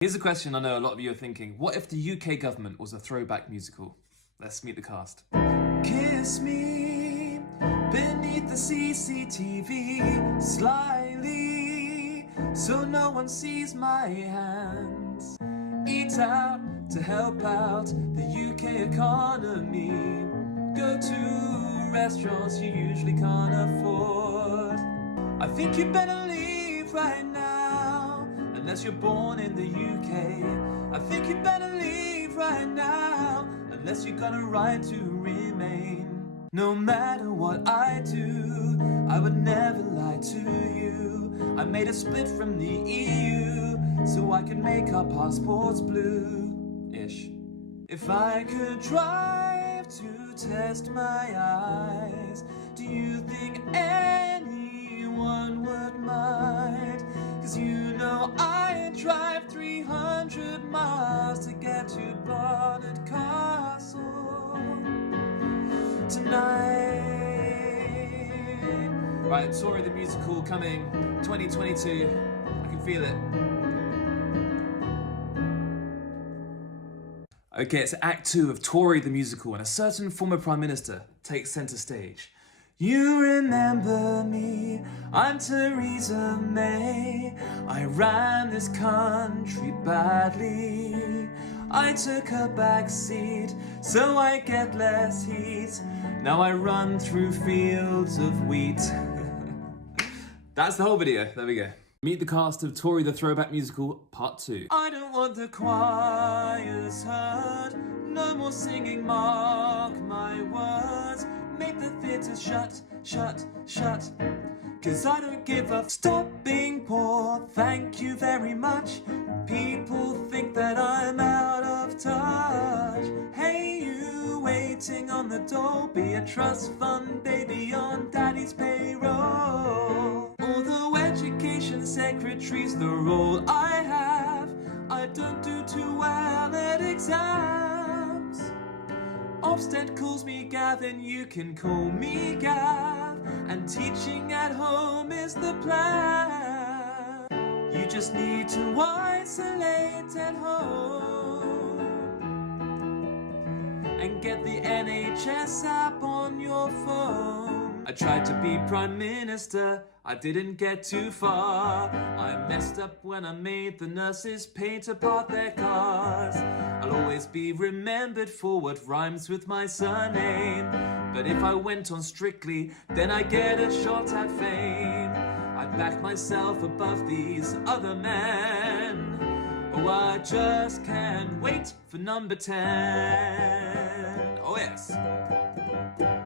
Here's a question I know a lot of you are thinking. What if the UK government was a throwback musical? Let's meet the cast. Kiss me beneath the CCTV slyly, so no one sees my hands. Eat out to help out the UK economy. Go to restaurants you usually can't afford. I think you better leave right now, unless you're born in the UK. I think you better leave right now, unless you got a right to remain. No matter what I do, I would never lie to you. I made a split from the EU, so I can make our passports blue-ish. If I could drive to test my eyes, do you think anyone would mind? 'Cause you know I drive 300 miles to get to Barnard Castle tonight. Right, Tory the musical coming 2022. I can feel it. Okay, it's Act 2 of Tory the musical, and a certain former Prime Minister takes centre stage. You remember me, I'm Theresa May. I ran this country badly. I took a back seat so I get less heat. Now I run through fields of wheat. That's the whole video, there we go. Meet the cast of Tory the Throwback Musical, Part 2. I don't want the choirs heard, no more singing, mark my words. Make the theatres shut, shut, shut, 'cause I don't give a stop being poor, thank you very much. People think that I'm out of touch. Hey you waiting on the door, be a trust fund baby on daddy's payroll. Although education secretary's the role I have, I don't do too well at exams. Ofsted calls me Gavin, you can call me Gav, and teaching at home is the plan. You just need to isolate at home and get the NHS app on your phone. I tried to be Prime Minister, I didn't get too far. I messed up when I made the nurses pay to park their cars. I'll always be remembered for what rhymes with my surname. But if I went on Strictly, then I get a shot at fame. I back myself above these other men. Oh, I just can't wait for number 10.